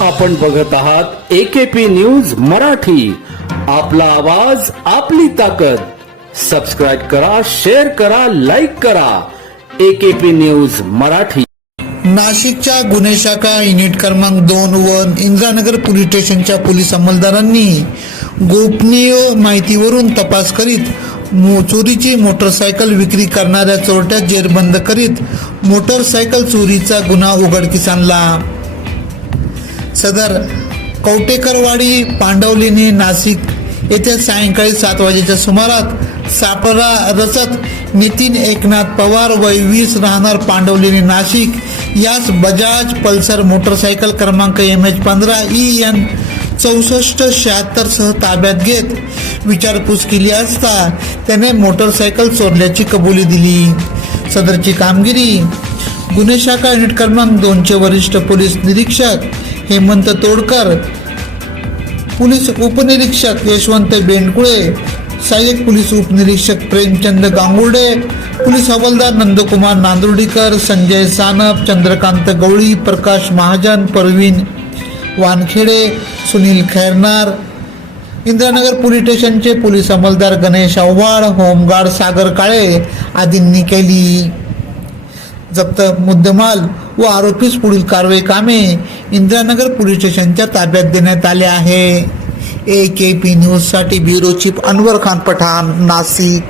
आपण बघत आहात एकेपी न्यूज मराठी. आपला आवाज आपली ताकद. सबस्क्राईब करा शेअर करा लाईक करा. AKP news Marathi. नाशिकच्या गुन्हे शाखा युनिट क्रमांक दोन व इंद्रानगर पोलीस स्टेशनच्या पोलीस अंमलदारांनी गोपनीय माहितीवरून तपास करीत मो- चोरीची मोटरसायकल विक्री करणाऱ्या चोरट्या जेरबंद करीत मोटरसायकल चोरीचा गुन्हा उघडकीस आणला. सदर कवटेकरवाडी पांडवलीनी नाशिक येथे सायंकाळी सात वाजेच्या सुमारात सापळा रचत नितीन एकनाथ पवार वय वीस राहणार पांडवलीनी नाशिक. यास बजाज पल्सर मोटरसायकल क्रमांक एम एच पंधरा ई एन चौसष्ट शहात्तर सह ताब्यात घेत विचारपूस केली असता त्याने मोटरसायकल चोरल्याची कबुली दिली. सदरची कामगिरी गुन्हे शाखा युनिट क्रमांक दोनचे वरिष्ठ पोलीस निरीक्षक हेमंत तोडकर पोलीस उपनिरीक्षक यशवंत बेंडकुळे सहाय्यक पोलीस उपनिरीक्षक प्रेमचंद गांगुर्डे पोलीस हवालदार नंदकुमार नांदुर्डीकर संजय सानप चंद्रकांत गवळी प्रकाश महाजन परवीन वानखेडे सुनील खैरनार इंदिरानगर पोलीस स्टेशनचे पोलीस अंमलदार गणेश आव्हाड होमगार्ड सागर काळे आदींनी केली. जप्त मुद्देमाल व आरोपीस पुढील कारवाई कामे इंदिरानगर पोलीस स्टेशनच्या ताब्यात देण्यात आले आहे. ए के पी न्यूजसाठी ब्युरो चीफ अनवर खान पठाण नाशिक.